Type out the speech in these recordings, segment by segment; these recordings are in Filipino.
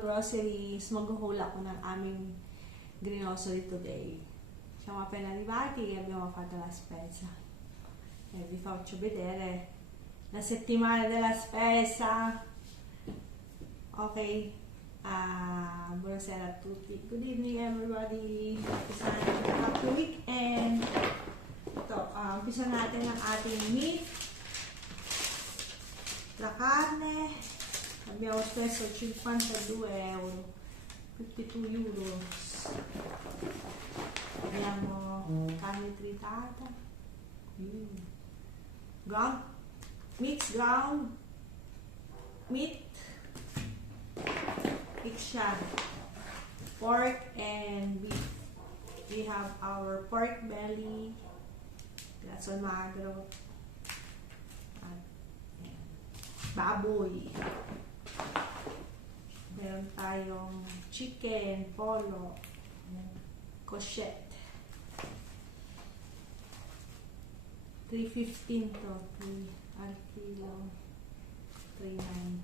mag-groceries, mag-haul ako ng aming grocery today. Siamo appena arrivati e abbiamo fatto la spesa. E vi faccio vedere la settimana della spesa. Ok, buonasera a tutti. Good evening everybody. Umpisa natin ang happy weekend. Ito, umpisa natin ang ating meat. La carne. Abbiamo speso 52 euro. 52 euros. Abbiamo carne tritata. Ground. Mixed ground. Meat. Mix siya. Pork and beef. We have our pork belly. Graso magro. At baboy. Meron tayong chicken, polo, cochette. 315 to. 3 al kilo. 39.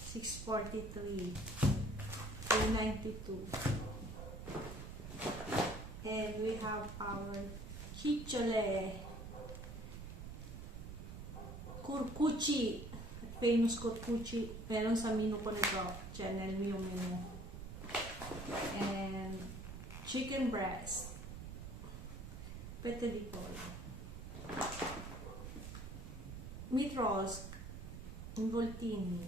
643. 392. And we have our chichole. Kurkuchi. Famous kurkuchi. Meron sa menu ko nito. Channel mo yung menu. And chicken breast. Pete di pollo. Meat rolls. Involtini.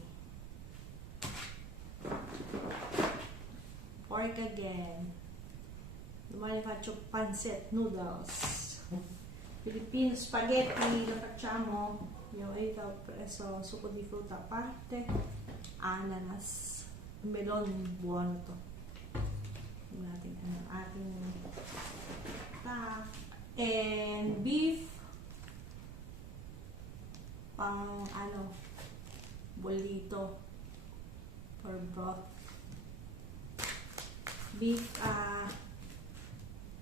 Pork again. Domani faccio pancetta noodles. Filipino spaghetti lo facciamo. Io ho preso succo di frutta a parte, ananas, melon buono to. And beef, pang bolito for broth. Beef,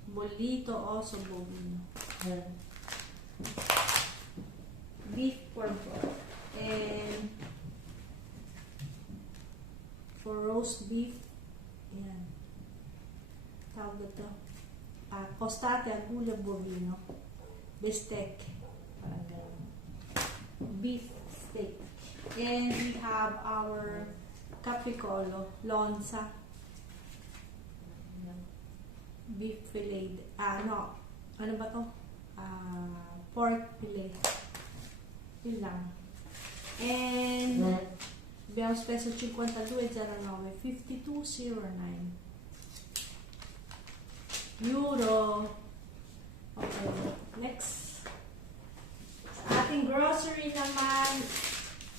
bolito also bovino. Beef for broth. And for roast beef, yan. Tawag ito. Costate agulha bovino. Bistec. Parang gano'n. Beef steak. And we have our capricolo, lonza. Beef fillet. Ano ba to? Pork fillet. Yun lang. And abbiamo speso 52,09, 52,09 euro. Okay, next. Sa ating grocery naman,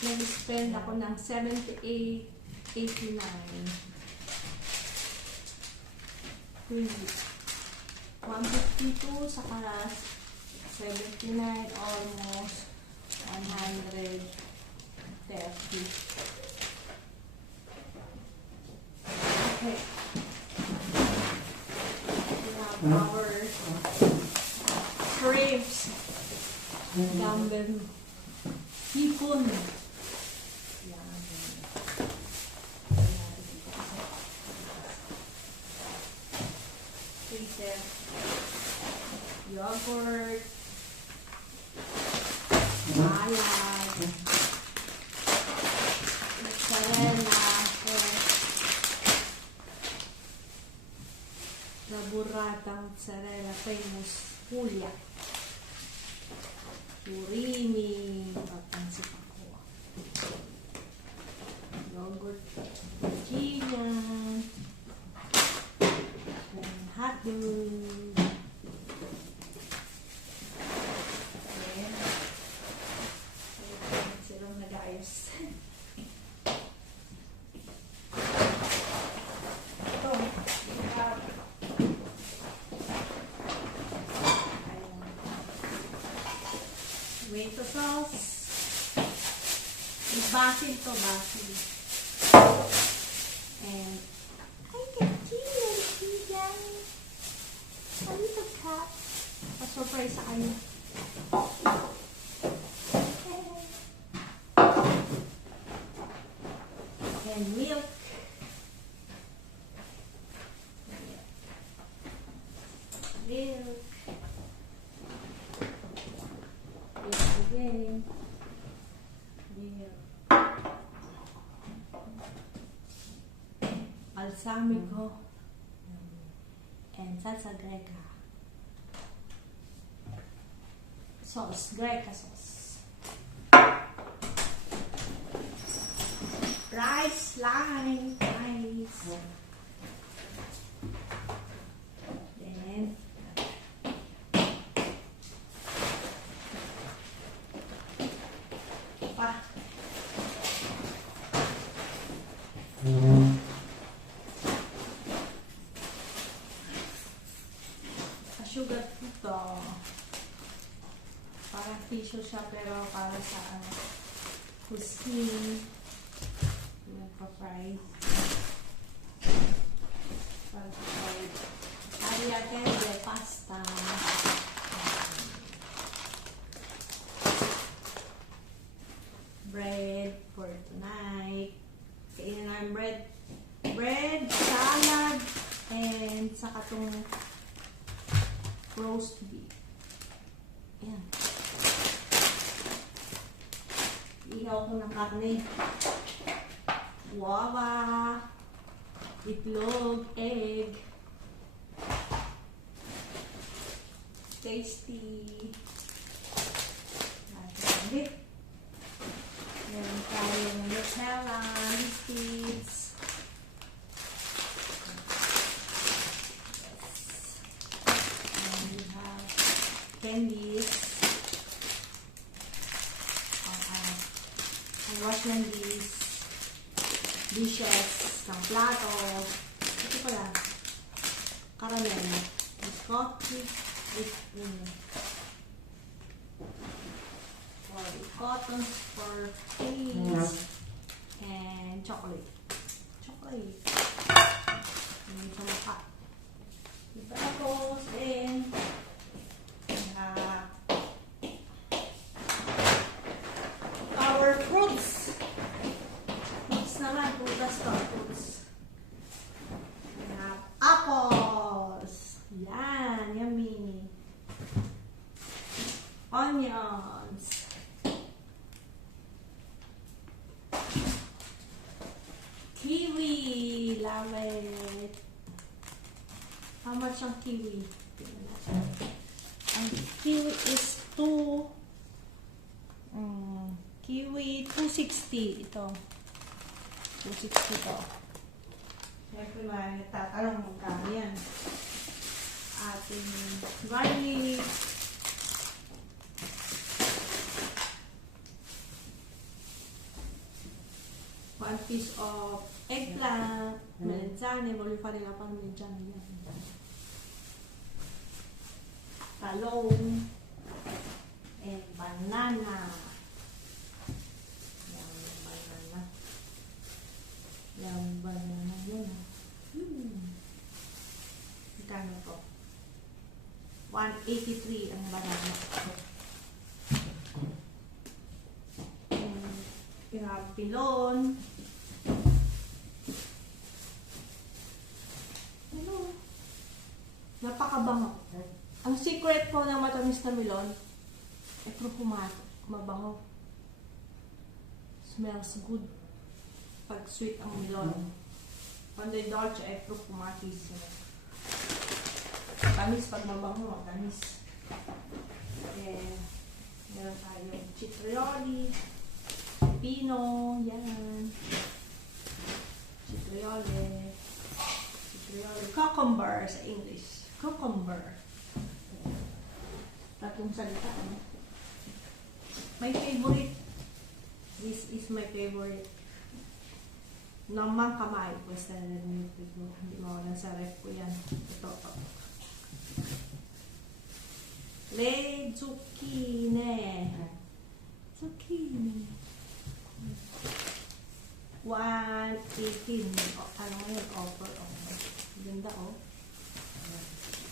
nag-spend ako ng 78,89. 152 saka 79, almost 130. Okay. We have our crepes. Gambel. Hipon. Yan. Freezer. Yogurt. Malad. Mozzarella. La burrata mozzarella famous Puglia. Turini. Papansin ako. Yogurt. Virginia. Hotdog. Silang nag-ayos. Ito. Tomato sauce. Basil to, basil. And I can see them. A little cat. Pa-surprise sa kanya. And milk. again. Here. Balsamico and salsa greca. Sauce, greca sauce. Rice line, rice. Then pa. Sugar ito. Parang tissue siya pero para sa cuisine. Nagpa-fry. Para sa fry. Tagliatelle, pasta. Bread for tonight. Kainin namin bread. Bread, salad, and saka itong roast beef. Ayan. Ihaw ko ng karne. Guava, itlog, egg. Tasty. Beef. Meron tayong Nutella, biscuits. Candies. I wash lang these dishes ng plato. Ito pala. Caramel. Biscotti. Or cotton for cheese. And chocolate. Chocolate. And sa mukha. Tapos, and our fruits. Fruits naman, fruits to, fruits. We have apples. Yan, yummy. Onions. Kiwi, love it. How much ang kiwi? Ang kiwi is 2 kiwi 260 ito. 260 to. Siyempre may tatanong magkano yan. Ating garlic. One piece of eggplant, melanzane, voglio fare la parmigiana. Talong, and banana. Yung banana yun. Magkano to? 183 ang banana. And pinapilon. Ano? Napakabango. Ang secret po ng matamis na melon ay profumato. Mabango. Smells good. Pag sweet ang melon. Quando è dolce è profumatissimo. Tamis pag mabango, tamis. Meron tayong citrioli, pino, yan. Citrioli, cucumber sa English. Cucumber. Tatlong salita. My favorite. This is my favorite. Namang kamay. Basta hindi mo nasa ref ko yan. Ito. Le zucchine. Zucchine. 118. Ano nga yun? Offer. Ganda oh.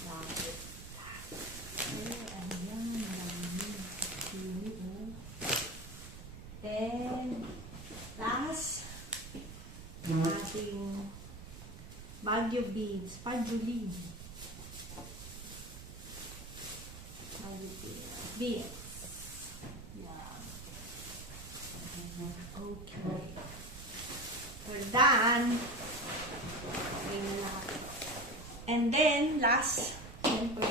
Love it. Ayan. Zucchine oh. And last, ating Baguio beans, pajuli. Baguio beans. Yan. Okay. We're done. Okay na lahat. And then, last, siyempre,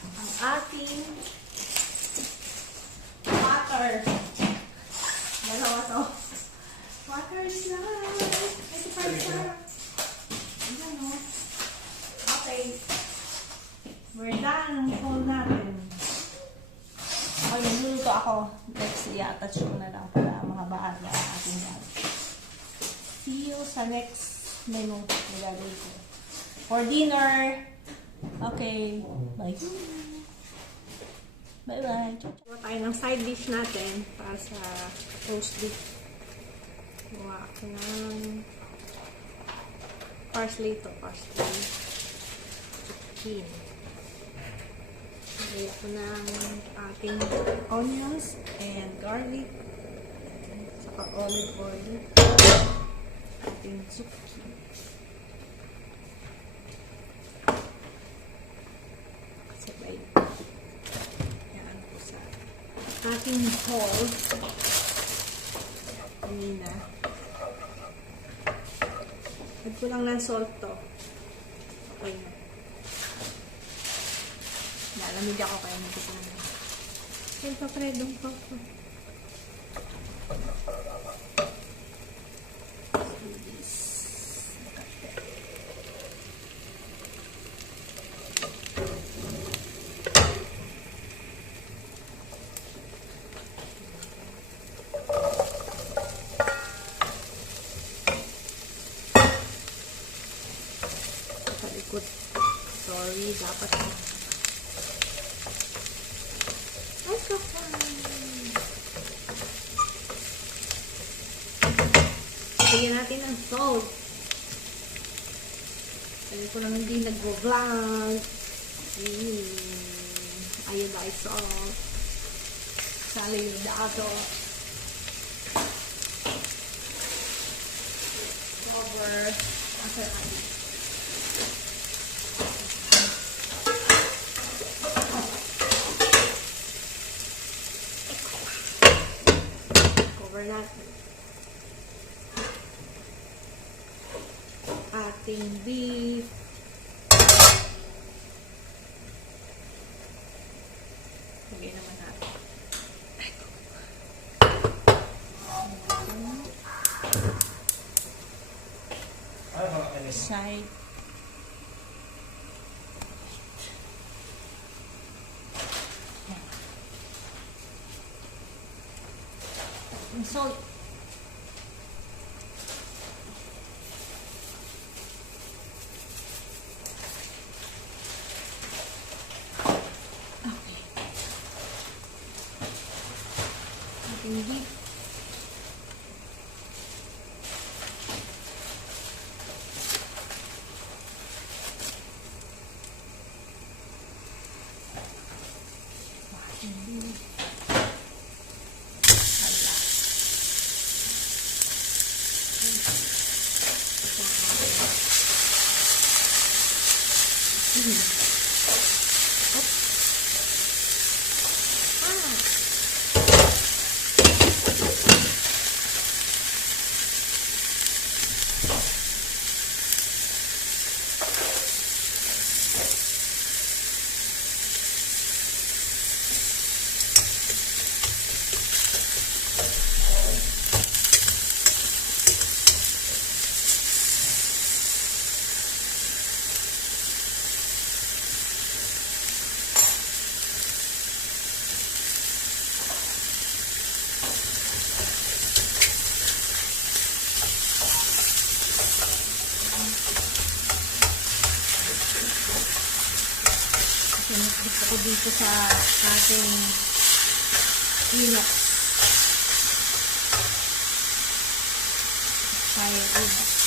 ang ating water. Dalawa to. Water is life. Ito pa isa. Ayan o. Okay. We're done ang call natin. Okay, nagluluto ako. Let's i-attach ko na lang para mahabaan na ang ating dad. See you sa next menu. Nilagay ko. For dinner. Okay. Bye. Bye-bye. Gawa tayo ng side dish natin para sa roast beef. Gawa ako ng parsley to. Parsley. Zucchini. Lagay ko ng ating onions and garlic. Saka olive oil. Ating zucchini. Sabay. Yan po sa ating whole. Kanina. Add ko lang ng salt to. Okay na. Nalamig ako kaya nagkita na. Kaya papredong pa po. Palikot. Sorry, dapat lagyan natin ng salt. Kaya ko lang hindi nag-vlog. Iodized salt. Saludado. Cover. After natin. Cover natin. Ating beef. Lagay naman natin. Side. Salt. Hindi. Gusto ko dito sa ating inox. Fire inox.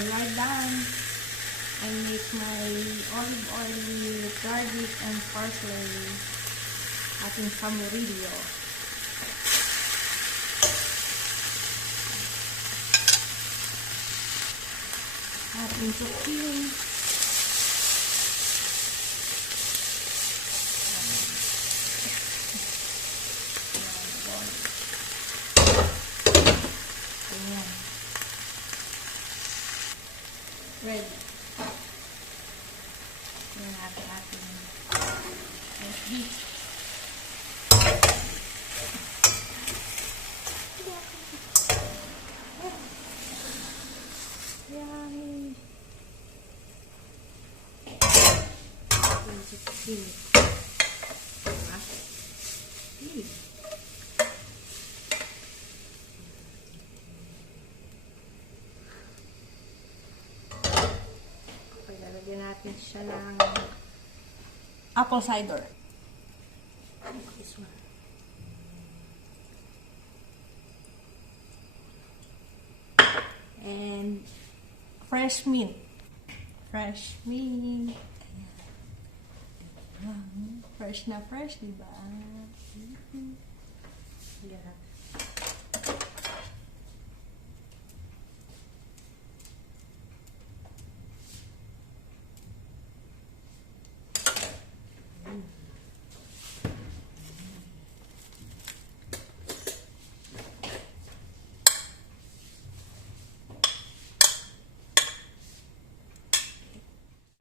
we are done. I make my olive oil with garlic and parsley. Ating samurillo. Ating zucchini. Ayan. Ready. Ayan natin ating beef. Yummy. Zucchini. Lalagyan natin siya ng apple cider. This one. And fresh mint. Fresh mint. Ayan. Fresh na fresh, diba? Yeah.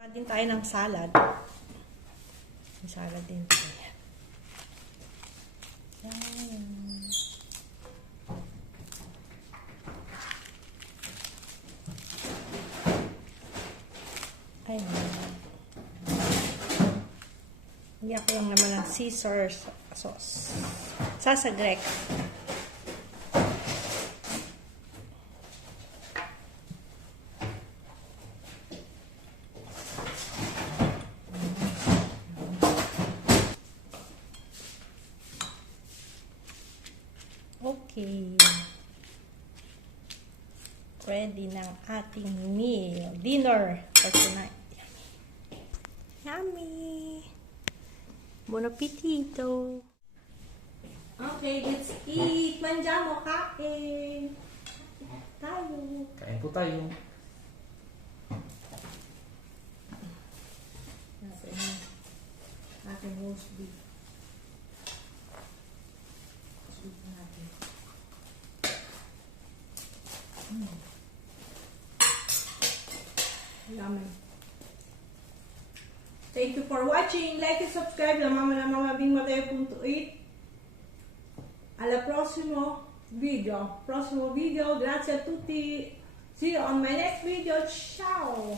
Din tayo ng salad. May salad din tayo. Ayan. Ayan. Iyak lang naman ng Caesar sauce. Sasagrek. Okay. Ready ng ating meal. Dinner for tonight. Yummy! Buon appetito! Okay, let's eat! Mangiamo, kain! Tayo! Kain po tayo. Ating roast beef. Yummy. Thank you for watching. Like and subscribe. La Mama Bing Mateo.8. Alla prossimo video. Grazie a tutti. See you on my next video. Ciao.